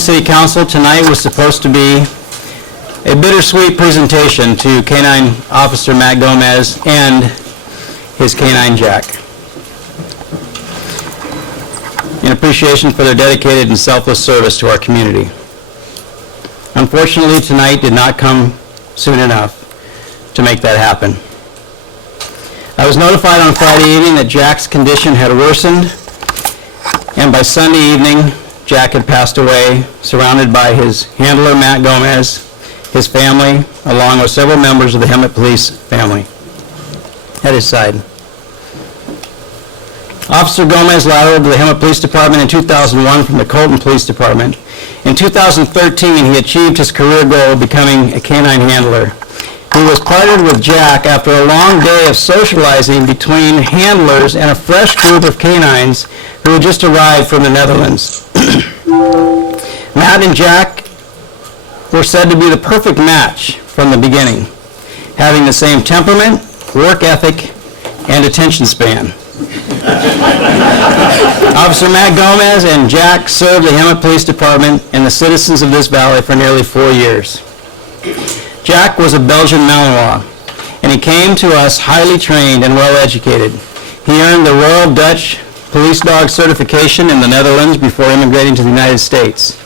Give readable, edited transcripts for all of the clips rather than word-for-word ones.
City Council, tonight was supposed to be a bittersweet presentation to K-9 Officer Matt Gomez and his K-9 Jack, in appreciation for their dedicated and selfless service to our community. Unfortunately, tonight did not come soon enough to make that happen. I was notified on Friday evening that Jack's condition had worsened, and by Sunday evening, Jack had passed away, surrounded by his handler, Matt Gomez, his family, along with several members of the Hemet police family at his side. Officer Gomez lateraled to the Hemet Police Department in 2001 from the Colton Police Department. In 2013, he achieved his career goal of becoming a canine handler. He was partnered with Jack after a long day of socializing between handlers and a fresh group of canines who had just arrived from the Netherlands. Matt and Jack were said to be the perfect match from the beginning, having the same temperament, work ethic, and attention span. Officer Matt Gomez and Jack served the Hemet Police Department and the citizens of this valley for nearly 4 years. Jack was a Belgian Malinois, and he came to us highly trained and well educated. He earned the Royal Dutch Police Dog certification in the Netherlands before immigrating to the United States.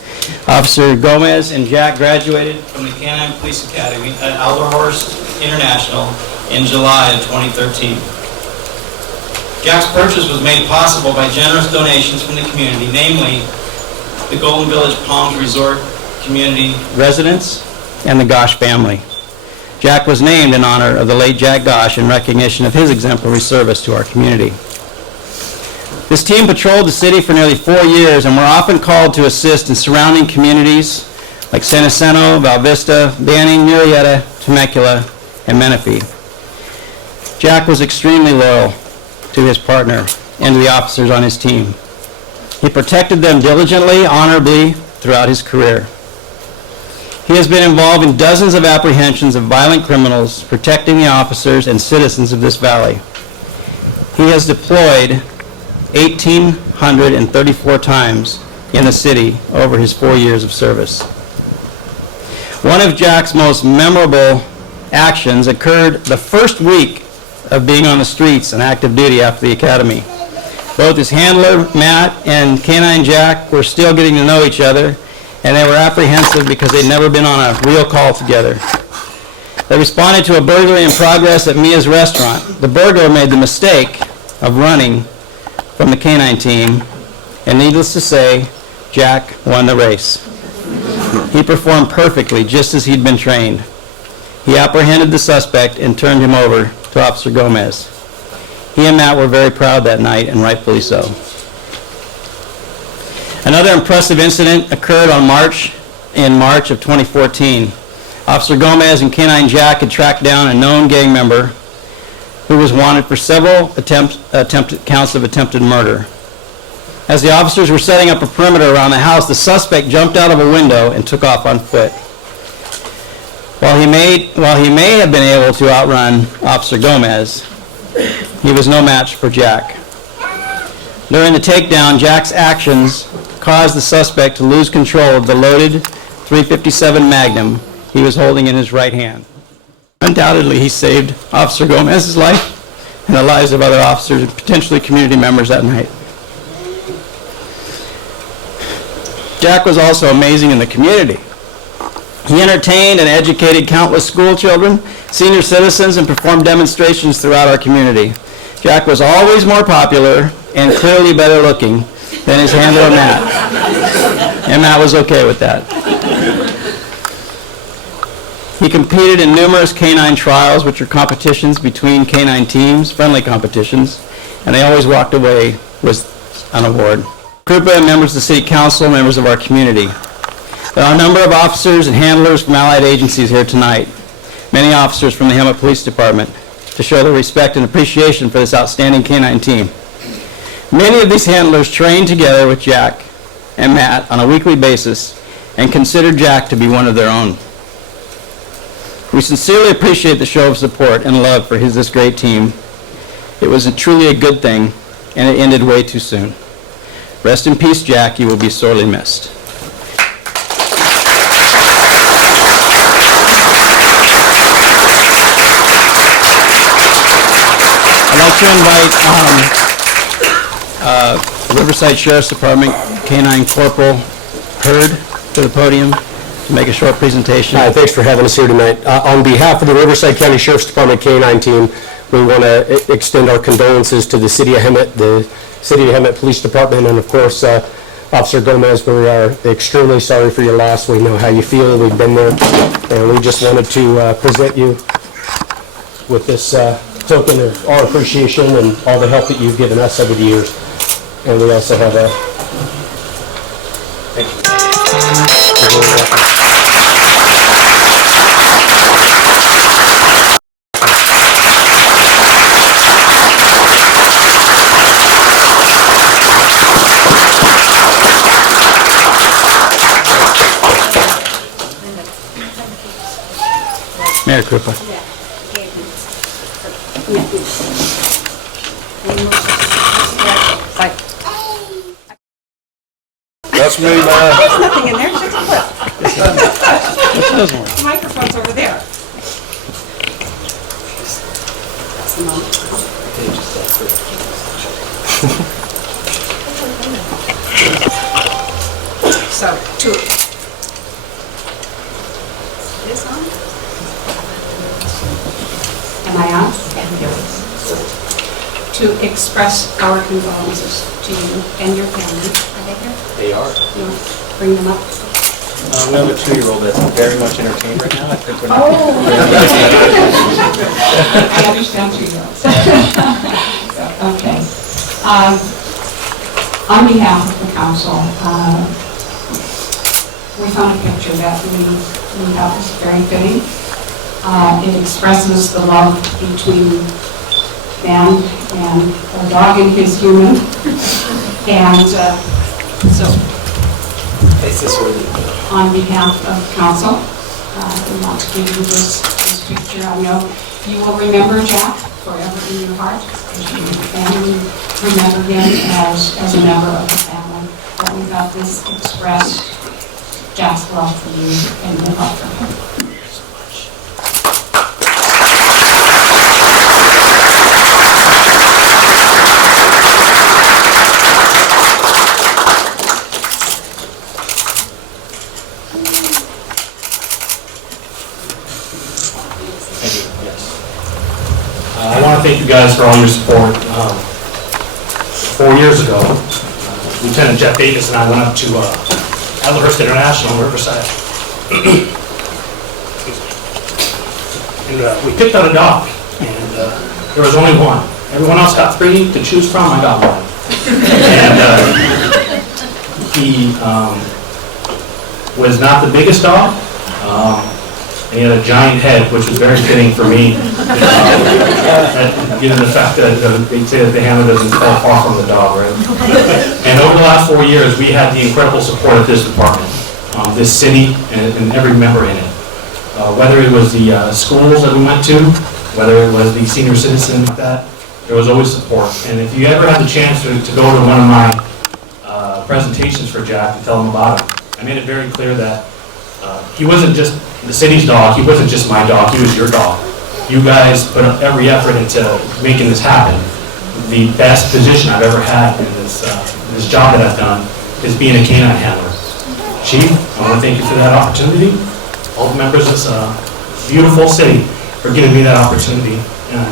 Officer Gomez and Jack graduated from the Canine Police Academy at Alderhorst International in July of 2013. Jack's purchase was made possible by generous donations from the community, namely the Golden Village Palms Resort community residents and the Gosh family. Jack was named in honor of the late Jack Gosh in recognition of his exemplary service to our community. This team patrolled the city for nearly 4 years and were often called to assist in surrounding communities like San Jacinto, Val Vista, Banning, Murrieta, Temecula, and Menifee. Jack was extremely loyal to his partner and to the officers on his team. He protected them diligently, honorably throughout his career. He has been involved in dozens of apprehensions of violent criminals, protecting the officers and citizens of this valley. He has deployed 1,834 times in the city over his 4 years of service. One of Jack's most memorable actions occurred the first week of being on the streets and active duty after the academy. Both his handler, Matt, and Canine Jack were still getting to know each other, and they were apprehensive because they'd never been on a real call together. They responded to a burglary in progress at Mia's restaurant. The burglar made the mistake of running from the canine team, and needless to say, Jack won the race. He performed perfectly, just as he'd been trained. He apprehended the suspect and turned him over to Officer Gomez. He and Matt were very proud that night, and rightfully so. Another impressive incident occurred in March of 2014. Officer Gomez and Canine Jack had tracked down a known gang member who was wanted for several counts of attempted murder. As the officers were setting up a perimeter around the house, the suspect jumped out of a window and took off on foot. While he may have been able to outrun Officer Gomez, he was no match for Jack. During the takedown, Jack's actions caused the suspect to lose control of the loaded .357 Magnum he was holding in his right hand. Undoubtedly, he saved Officer Gomez's life and the lives of other officers and potentially community members that night. Jack was also amazing in the community. He entertained and educated countless school children, senior citizens, and performed demonstrations throughout our community. Jack was always more popular and clearly better looking than his handler, Matt. And Matt was okay with that. He competed in numerous canine trials, which are competitions between canine teams, friendly competitions, and they always walked away with an award. Krupa and members of the City Council, members of our community. There are a number of officers and handlers from allied agencies here tonight, many officers from the Hemet Police Department, to show their respect and appreciation for this outstanding canine team. Many of these handlers train together with Jack and Matt on a weekly basis and consider Jack to be one of their own. We sincerely appreciate the show of support and love for this great team. It was truly a good thing, and it ended way too soon. Rest in peace, Jack. You will be sorely missed. like to invite Riverside Sheriff's Department K-9 Corporal Hurd to the podium to make a short presentation. Hi, thanks for having us here tonight. On behalf of the Riverside County Sheriff's Department K-9 team, we want to extend our condolences to the City of Hemet, the City of Hemet Police Department, and of course, Officer Gomez. We are extremely sorry for your loss. We know how you feel. We've been there, and we just wanted to present you with this token of our appreciation and all the help that you've given us over the years. And we also have a... Thank you. Mayor Krupa. That's me, man. There's nothing in there, it's just a clip. Which doesn't work. The microphone's over there. That's the moment. So, this on? Am I on? To express our condolences to you and your family. Are they here? They are. You want to bring them up? We have a 2-year-old that's very much entertained right now. I think we're not. I understand 2-year-olds. Okay. On behalf of the council, we found a picture that we thought was very fitting. It expresses the love between man and a dog and his human. And so, on behalf of council, we want to give you this picture. I know you will remember Jack forever in your heart, and remember him as a member of the family. But we thought this expressed Jack's love for you and your love for him. I want to thank you guys for all your support. 4 years ago, Lieutenant Jeff Davis and I went up to Elmhurst International in Riverside. And we picked out a dog, and there was only one. Everyone else got 3 to choose from. I got one. And he was not the biggest dog. And he had a giant head, which was very fitting for me, given the fact that they say that the hammer doesn't fall far from the dog, right? And over the last 4 years, we had the incredible support of this department, this city, and every member in it. Whether it was the schools that we went to, whether it was the senior citizens, that there was always support. And if you ever had the chance to go to one of my presentations for Jack and tell him about him, I made it very clear that he wasn't just the city's dog, he wasn't just my dog, he was your dog. You guys put up every effort into making this happen. The best position I've ever had in this job that I've done is being a canine handler. Chief, I want to thank you for that opportunity. All the members of this beautiful city for giving me that opportunity. And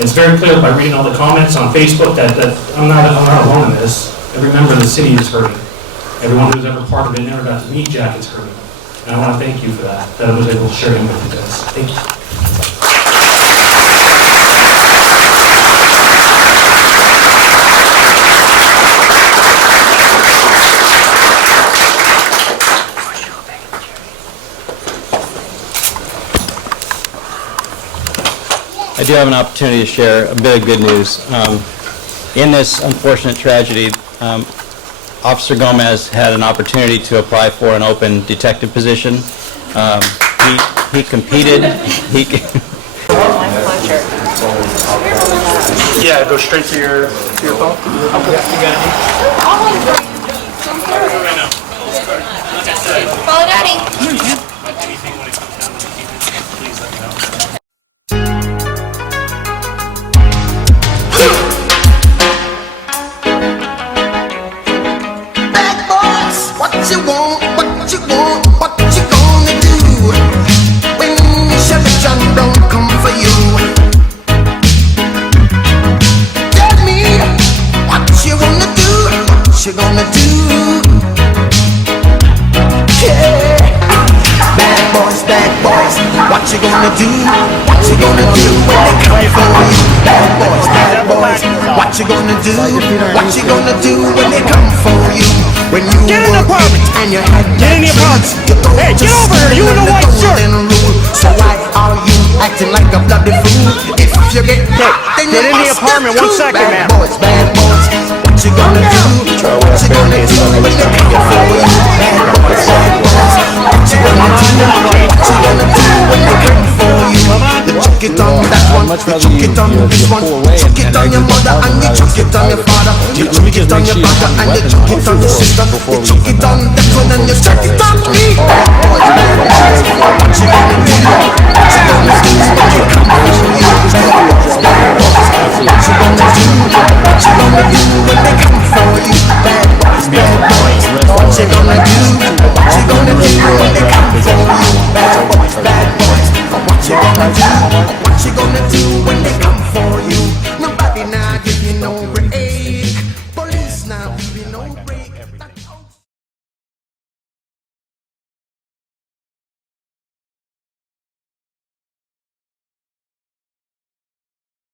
it's very clear by reading all the comments on Facebook that I'm not alone in this. Every member of the city is hurting. Everyone who's ever part of it never got to meet Jack is hurting. And I want to thank you for that I was able to share him with you guys. Thank you. I do have an opportunity to share a bit of good news. In this unfortunate tragedy, Officer Gomez had an opportunity to apply for an open detective position. He competed. Yeah, go straight to your phone. Okay, you got it. Follow Daddy. you want, what you want, what you gonna do when Chevy John don't come for you? Tell me what you wanna do, what you gonna do? Yeah. Bad boys, what you gonna do? What you gonna do when they come for you? Bad boys, what you gonna do? What you gonna do when they come for you? When you Get in the apartment! and you had Get in the apartment! Hey, get over here! You in the white shirt! So why are you acting like a bloody fool? If you get hit, then Get you in the must apartment, be 1 cool. second, Bad ma'am. boys, what you gonna do? What you gonna do when they come for you? Bad boys, what you gonna do? What you gonna do when they come for you? You chuck it on that one, you chuck it on this one, you chuck it on your mother and you chuck it on your father, you chuck it on your brother and you chuck it on your sister, you chuck it on that one and you chuck it on me. Bad boys, what you gonna do? What you gonna do when they come for you? Bad boys, what you gonna do?